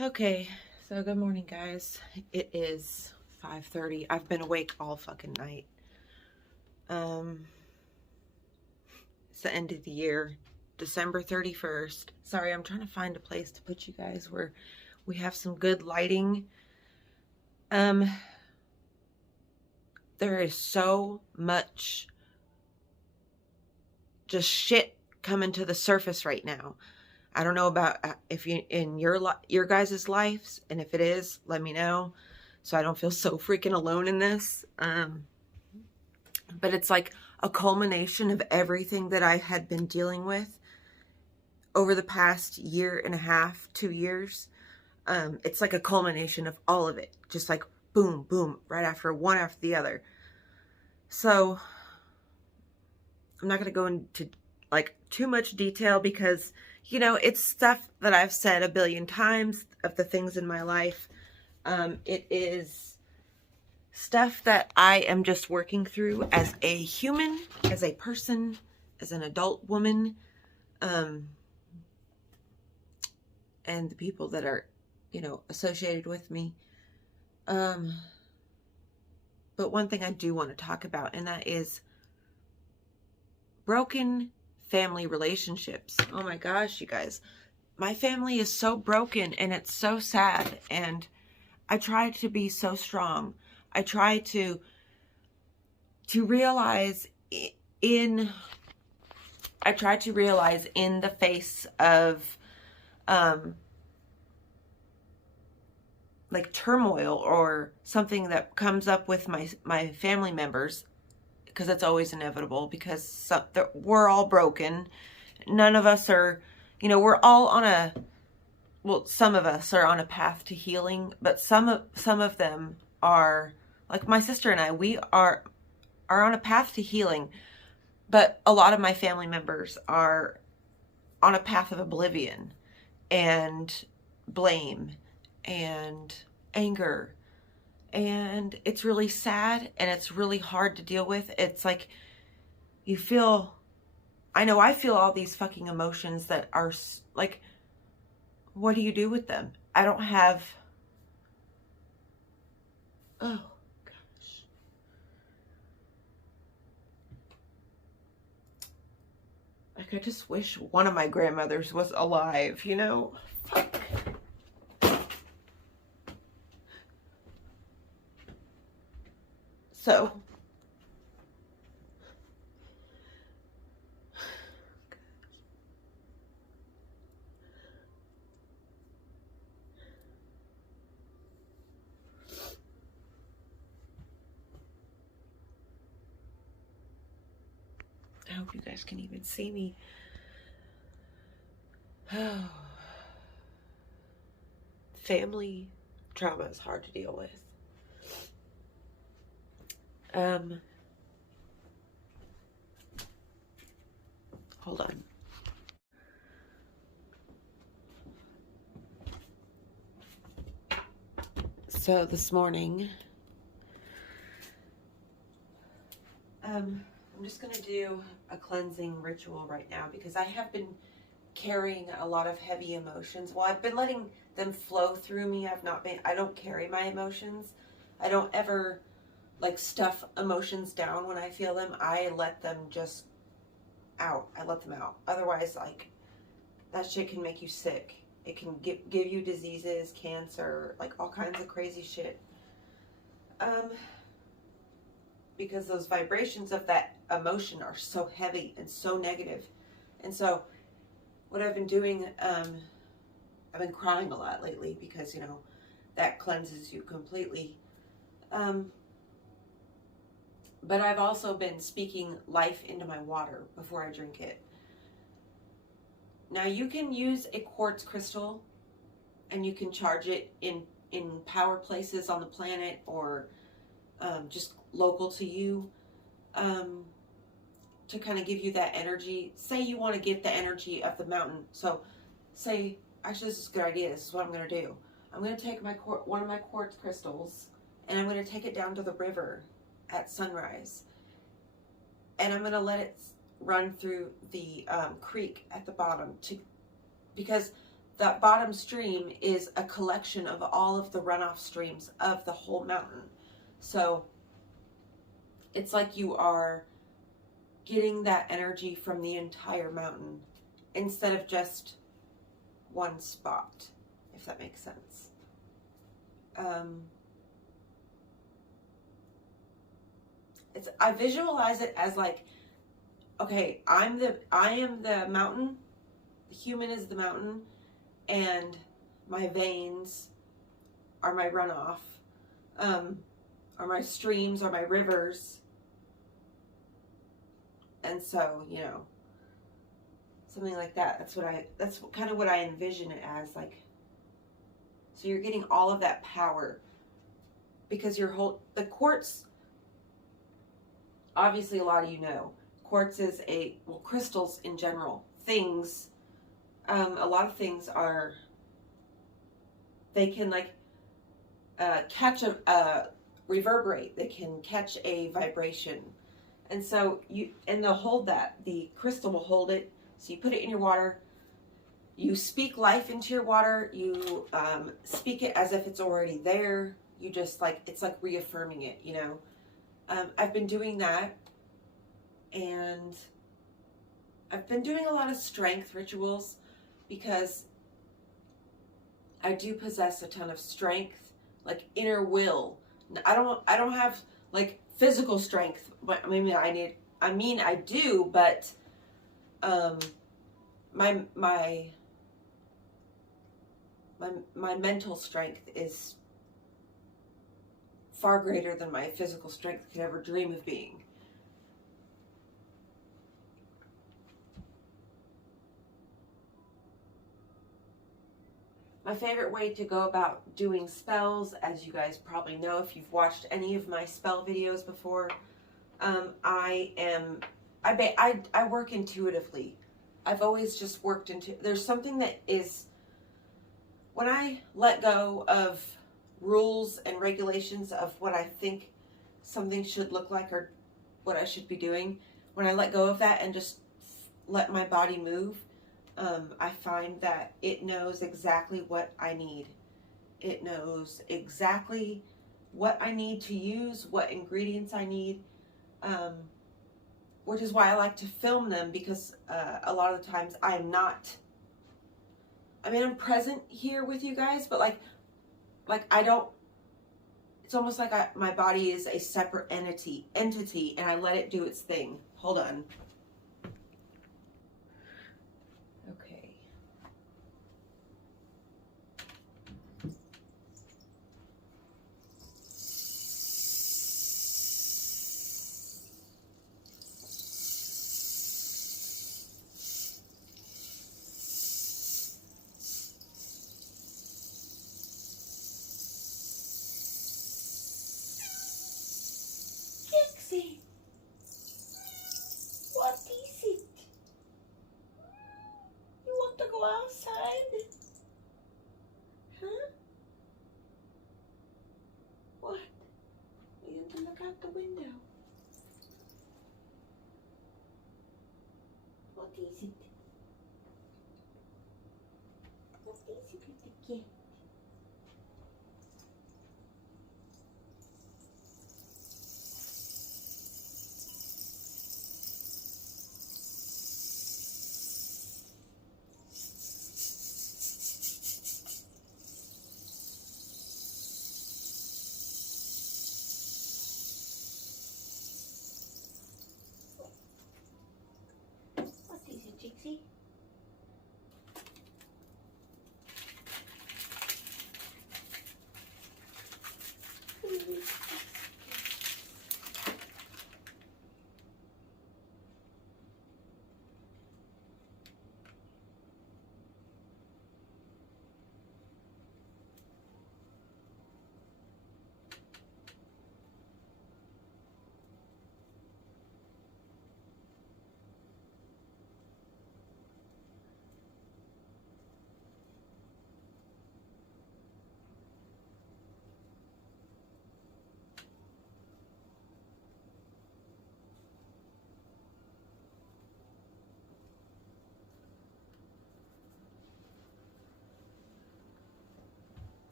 Okay, so good morning, guys. It is 5:30. I've been awake all fucking night. It's the end of the year, December 31st. Sorry, I'm trying to find a place to put you guys where we have some good lighting. There is so much just shit coming to the surface right now. I don't know about if you in your guys' lives, and if it is, let me know so I don't feel so freaking alone in this. But it's like a culmination of everything that I had been dealing with over the past year and a half, 2 years. It's like a culmination of all of it, just like boom, boom, right after one after the other. So I'm not going to go into like too much detail because, it's stuff that I've said a billion times of the things in my life. It is stuff that I am just working through as a human, as a person, as an adult woman, and the people that are, associated with me. But one thing I do want to talk about, and that is broken family relationships. Oh my gosh, you guys. My family is so broken and it's so sad. And I try to be so strong. I try to realize in the face of like turmoil or something that comes up with my family members, because it's always inevitable, because we're all broken. None of us are, we're all on some of us are on a path to healing, but some of them are, like my sister and I, we are on a path to healing, but a lot of my family members are on a path of oblivion and blame and anger. And it's really sad and it's really hard to deal with. It's like I feel all these fucking emotions that are like, what do you do with them? I don't have, oh gosh. Like, I just wish one of my grandmothers was alive, Fuck. So, I hope you guys can even see me. Family trauma is hard to deal with. Hold on. So this morning, I'm just going to do a cleansing ritual right now because I have been carrying a lot of heavy emotions. Well, I've been letting them flow through me. I don't carry my emotions. I don't ever like stuff emotions down when I feel them. I let them just out. I let them out. Otherwise, like, that shit can make you sick. It can give you diseases, cancer, like all kinds of crazy shit. Because those vibrations of that emotion are so heavy and so negative. And so what I've been doing, I've been crying a lot lately because, that cleanses you completely. But I've also been speaking life into my water before I drink it. Now you can use a quartz crystal and you can charge it in power places on the planet or just local to you to kind of give you that energy. Say you want to get the energy of the mountain. So actually this is a good idea. This is what I'm going to do. I'm going to take one of my quartz crystals and I'm going to take it down to the river at sunrise. And I'm going to let it run through the creek at the bottom because that bottom stream is a collection of all of the runoff streams of the whole mountain. So it's like you are getting that energy from the entire mountain instead of just one spot, if that makes sense. I visualize it as like, okay, I am the mountain, the human is the mountain, and my veins are my runoff, are my streams, are my rivers. And so, you know, something like that. That's kind of what I envision it as, like. So you're getting all of that power because the quartz, obviously a lot of you know, quartz is crystals in general, things, a lot of things they can like catch reverberate, they can catch a vibration. And so they'll hold that. The crystal will hold it. So you put it in your water. You speak life into your water. You speak it as if it's already there. You just it's like reaffirming it, you know. I've been doing that. And I've been doing a lot of strength rituals because I do possess a ton of strength, like inner will. I don't have like physical strength, but I do, but my mental strength is far greater than my physical strength could ever dream of being. My favorite way to go about doing spells, as you guys probably know if you've watched any of my spell videos before, I work intuitively. I've always just worked there's something that is, when I let go of rules and regulations of what I think something should look like or what I should be doing, when I let go of that and just let my body move, I find that it knows exactly what I need. It knows exactly what I need to use, what ingredients I need, which is why I like to film them, because a lot of the times I'm present here with you guys, but like I don't, it's almost like my body is a separate entity, and I let it do its thing. Hold on. Okay. Dixie, what is it? You want to go outside? Huh? What? You want to look out the window? What is it? What is it, little kid? What is it, Jixie?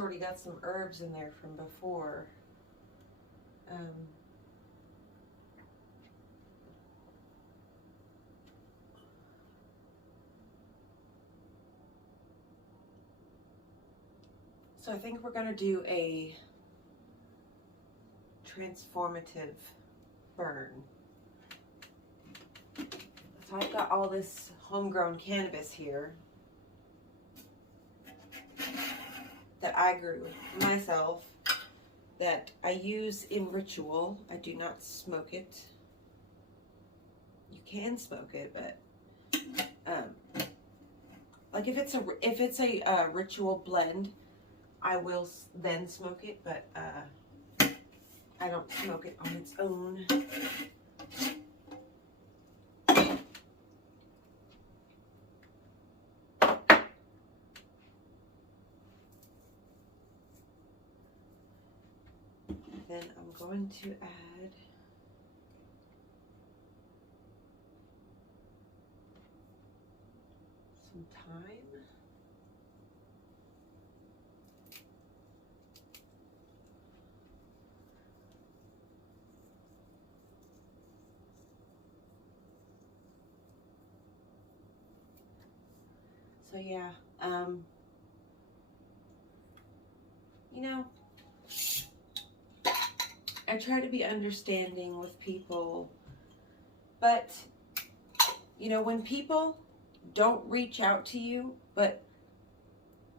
already got some herbs in there from before. So I think we're going to do a transformative burn. So I've got all this homegrown cannabis here that I grew myself, that I use in ritual. I do not smoke it. You can smoke it, but like if it's a ritual blend, I will then smoke it, but I don't smoke it on its own. Then I'm going to add some thyme. So yeah, you know, I try to be understanding with people, but, you know, when people don't reach out to you,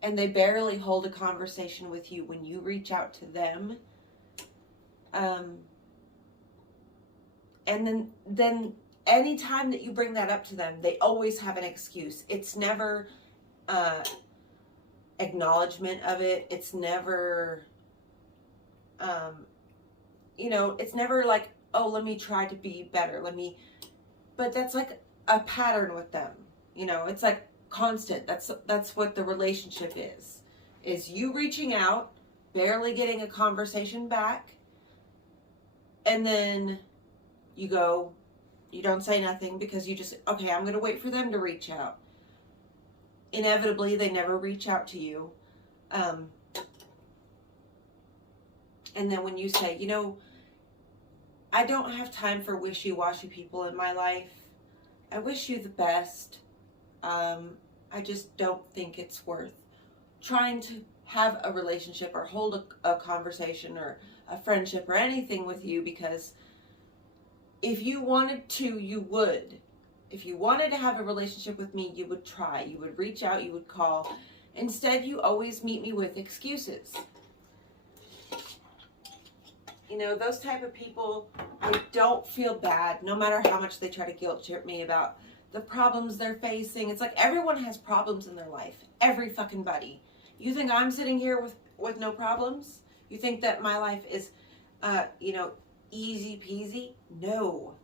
and they barely hold a conversation with you when you reach out to them, and then any time that you bring that up to them, they always have an excuse. It's never acknowledgement of it. It's never, you know, it's never like, oh, let me try to be better. But that's like a pattern with them. You know, it's like constant. That's what the relationship is you reaching out, barely getting a conversation back, and then you don't say nothing because you just, okay, I'm going to wait for them to reach out. Inevitably, they never reach out to you. And then when you say, you know, I don't have time for wishy-washy people in my life. I wish you the best. I just don't think it's worth trying to have a relationship or hold a conversation or a friendship or anything with you, because if you wanted to, you would. If you wanted to have a relationship with me, you would try. You would reach out, you would call. Instead, you always meet me with excuses. You know, those type of people, I don't feel bad, no matter how much they try to guilt trip me about the problems they're facing. It's like everyone has problems in their life. Every fucking buddy. You think I'm sitting here with no problems? You think that my life is, you know, easy peasy? No.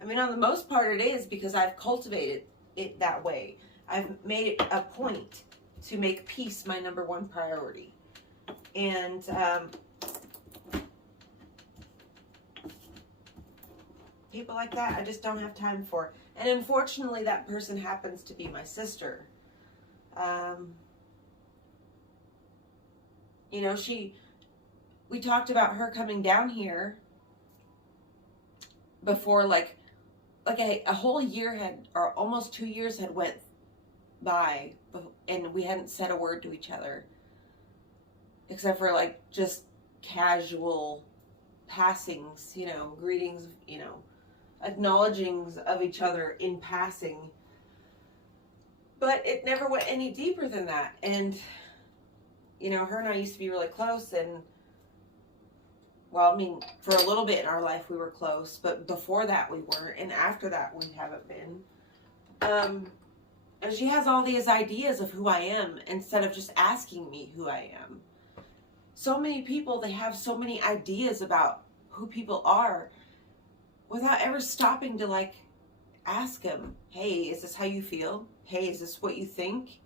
I mean, on the most part it is, because I've cultivated it that way. I've made it a point to make peace my number one priority. And people like that, I just don't have time for. And unfortunately, that person happens to be my sister. You know, we talked about her coming down here before, like a whole year or almost 2 years had went by, and we hadn't said a word to each other, except for like just casual passings, you know, greetings, you know, acknowledgings of each other in passing. But it never went any deeper than that. And, you know, her and I used to be really close, and, well, I mean, for a little bit in our life we were close, but before that we weren't, and after that we haven't been. And she has all these ideas of who I am instead of just asking me who I am. So many people, they have so many ideas about who people are without ever stopping to, like, ask them, hey, is this how you feel? Hey, is this what you think?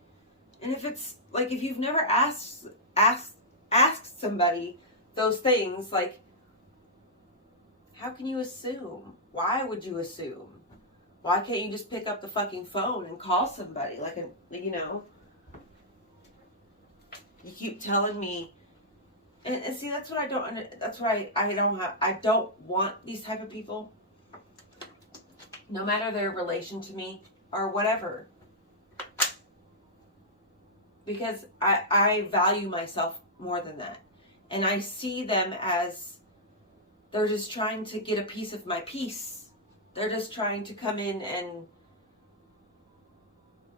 And if it's, like, if you've never asked somebody those things, like, how can you assume? Why would you assume? Why can't you just pick up the fucking phone and call somebody? Like, you know? You keep telling me, and see, that's what I don't, that's why I don't want these type of people, no matter their relation to me or whatever. Because I value myself more than that. And I see them as, they're just trying to get a piece of my peace. They're just trying to come in and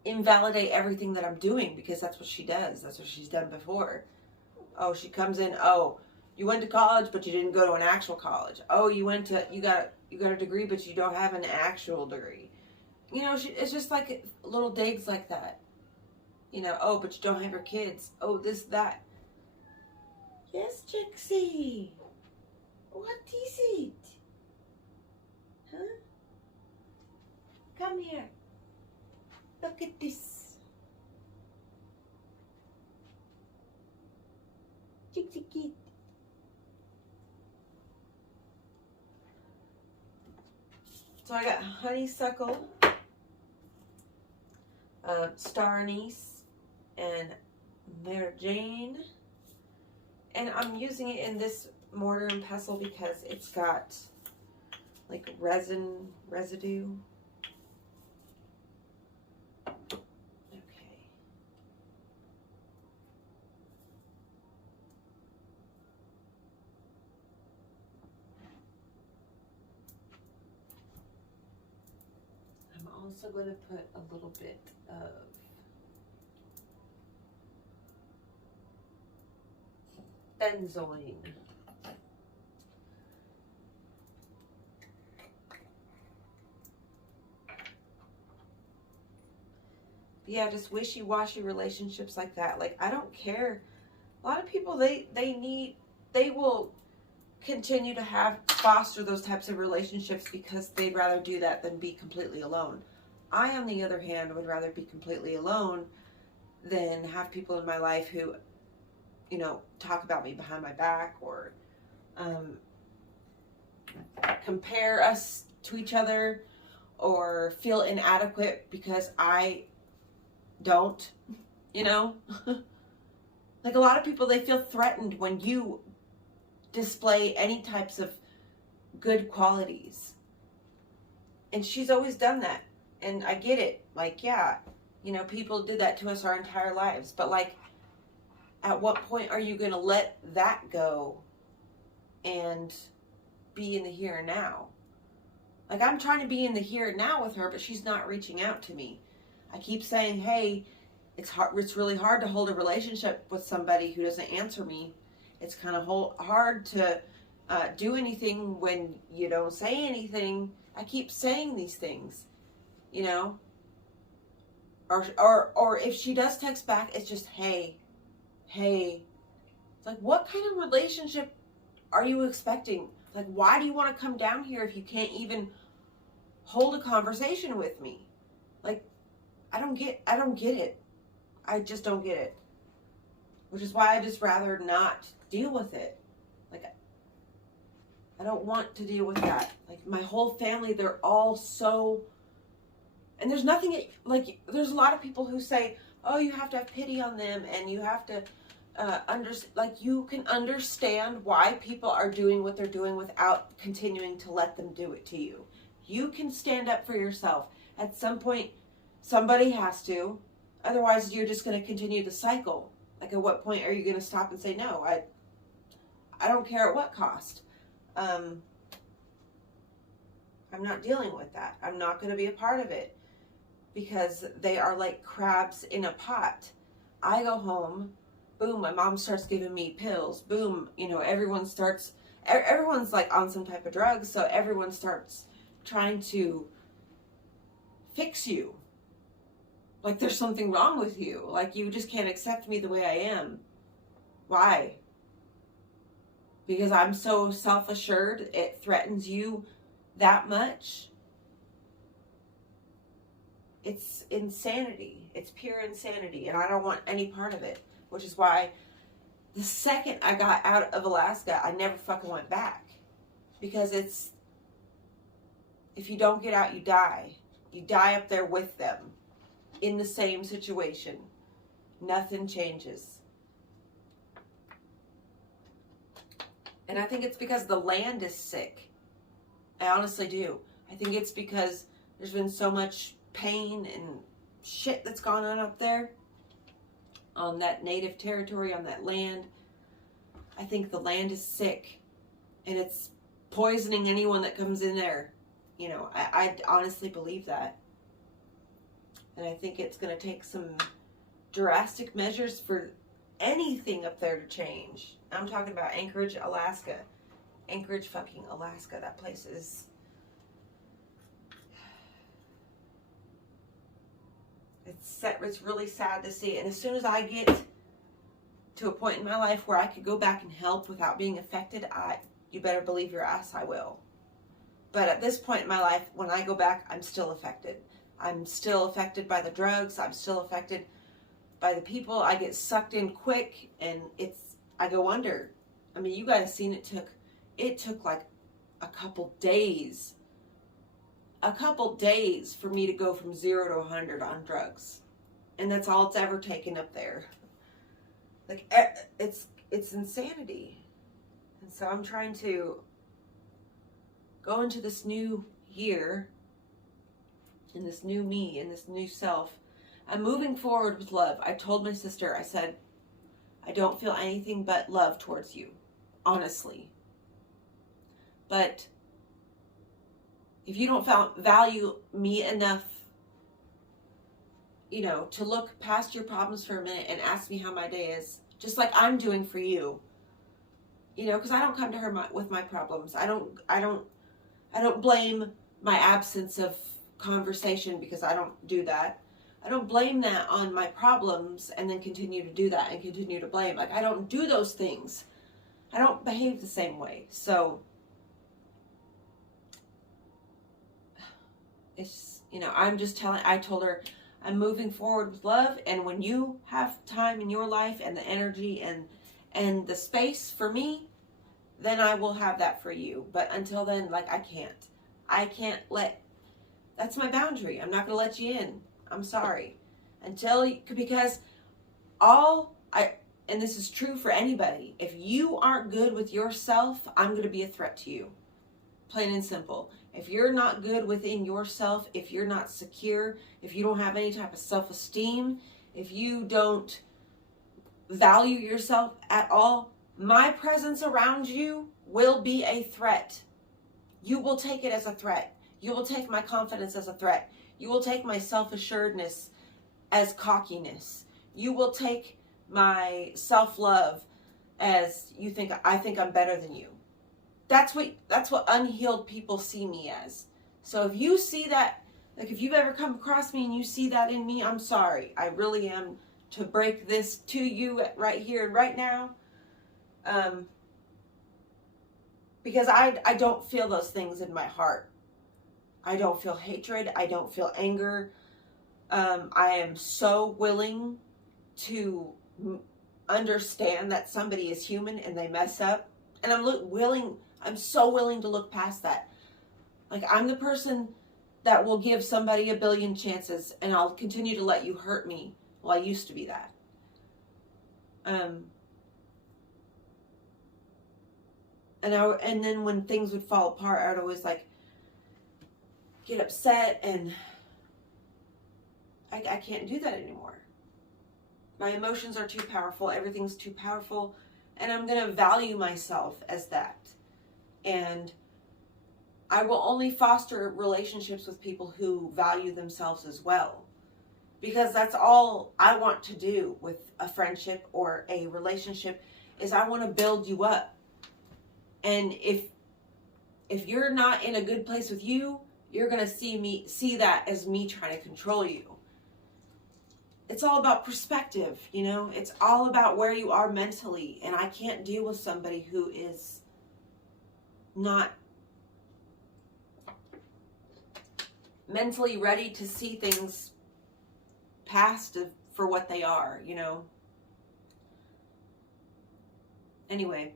invalidate everything that I'm doing, because that's what she does. That's what she's done before. Oh, she comes in, oh, you went to college, but you didn't go to an actual college. Oh, you got a degree, but you don't have an actual degree. You know, it's just like little digs like that. You know, oh, but you don't have your kids. Oh, this, that. Yes, Trixie. What is it? Huh? Come here. Look at this. Trixie kid. So I got honeysuckle, star anise, and Mary Jane. And I'm using it in this mortar and pestle because it's got like resin residue. Okay. I'm also going to put a little bit of benzoin. Yeah, just wishy-washy relationships like that. Like, I don't care. A lot of people, they will continue to foster those types of relationships because they'd rather do that than be completely alone. I, on the other hand, would rather be completely alone than have people in my life who, you know, talk about me behind my back or compare us to each other or feel inadequate because I don't, you know. Like, a lot of people, they feel threatened when you display any types of good qualities. And she's always done that. And I get it. Like, yeah, you know, people did that to us our entire lives. But, like, at what point are you going to let that go and be in the here and now? Like, I'm trying to be in the here and now with her, but she's not reaching out to me. I keep saying, hey, it's really hard to hold a relationship with somebody who doesn't answer me. It's kind of hard to do anything when you don't say anything. I keep saying these things, you know. Or if she does text back, it's just, hey. It's like, what kind of relationship are you expecting? Like, why do you want to come down here if you can't even hold a conversation with me? Like, I don't get it. I just don't get it. Which is why I just rather not deal with it. Like, I don't want to deal with that. Like, my whole family, they're all so, and there's nothing, like, there's a lot of people who say, oh, you have to have pity on them and you have to you can understand why people are doing what they're doing without continuing to let them do it to you. You can stand up for yourself. At some point, somebody has to. Otherwise, you're just going to continue the cycle. Like, at what point are you going to stop and say, no, I don't care at what cost. I'm not dealing with that. I'm not going to be a part of it because they are like crabs in a pot. I go home, boom, my mom starts giving me pills. Boom, you know, everyone's like on some type of drug, so everyone starts trying to fix you. Like, there's something wrong with you. Like, you just can't accept me the way I am. Why? Because I'm so self-assured it threatens you that much? It's insanity. It's pure insanity. And I don't want any part of it. Which is why the second I got out of Alaska, I never fucking went back. Because if you don't get out, you die. You die up there with them. In the same situation. Nothing changes. And I think it's because the land is sick. I honestly do. I think it's because there's been so much pain and shit that's gone on up there on that native territory, on that land. I think the land is sick and it's poisoning anyone that comes in there. You know, I honestly believe that. And I think it's going to take some drastic measures for anything up there to change. I'm talking about Anchorage, Alaska. Anchorage, fucking Alaska. That place is... It's really sad to see. And as soon as I get to a point in my life where I could go back and help without being affected, you better believe your ass I will. But at this point in my life, when I go back, I'm still affected. I'm still affected by the drugs. I'm still affected by the people. I get sucked in quick, and I go under. I mean, you guys seen it took like a couple days for me to go from 0 to 100 on drugs. And that's all it's ever taken up there. Like, it's insanity. And so I'm trying to go into this new year, in this new me, in this new self. I'm moving forward with love. I told my sister, I said, I don't feel anything but love towards you, honestly. But if you don't value me enough, you know, to look past your problems for a minute and ask me how my day is, just like I'm doing for you, you know, because I don't come to her with my problems. I don't blame my absence of conversation, because I don't do that. I don't blame that on my problems and then continue to do that and continue to blame. Like, I don't do those things. I don't behave the same way. So it's, you know, I told her I'm moving forward with love, and when you have time in your life and the energy and the space for me, then I will have that for you. But until then, like, I can't that's my boundary. I'm not going to let you in. I'm sorry. Because and this is true for anybody, if you aren't good with yourself, I'm going to be a threat to you. Plain and simple. If you're not good within yourself, if you're not secure, if you don't have any type of self-esteem, if you don't value yourself at all, my presence around you will be a threat. You will take it as a threat. You will take my confidence as a threat. You will take my self-assuredness as cockiness. You will take my self-love as I think I'm better than you. That's what unhealed people see me as. So if you see that, like, if you've ever come across me and you see that in me, I'm sorry. I really am to break this to you right here and right now. Because I don't feel those things in my heart. I don't feel hatred. I don't feel anger. I am so willing to understand that somebody is human and they mess up. And I'm so willing to look past that. Like, I'm the person that will give somebody a billion chances, and I'll continue to let you hurt me. Well, I used to be that. And then when things would fall apart, I would always, like, get upset, and I can't do that anymore. My emotions are too powerful. Everything's too powerful. And I'm going to value myself as that. And I will only foster relationships with people who value themselves as well. Because that's all I want to do with a friendship or a relationship, is I want to build you up. And if you're not in a good place with you, you're going to see that as me trying to control you. It's all about perspective, you know? It's all about where you are mentally. And I can't deal with somebody who is not mentally ready to see things past for what they are, you know? Anyway,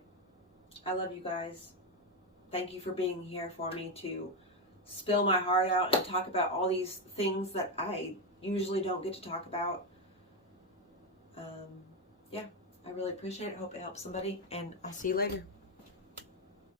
I love you guys. Thank you for being here for me to spill my heart out and talk about all these things that I usually don't get to talk about. Yeah, I really appreciate it. Hope it helps somebody, and I'll see you later.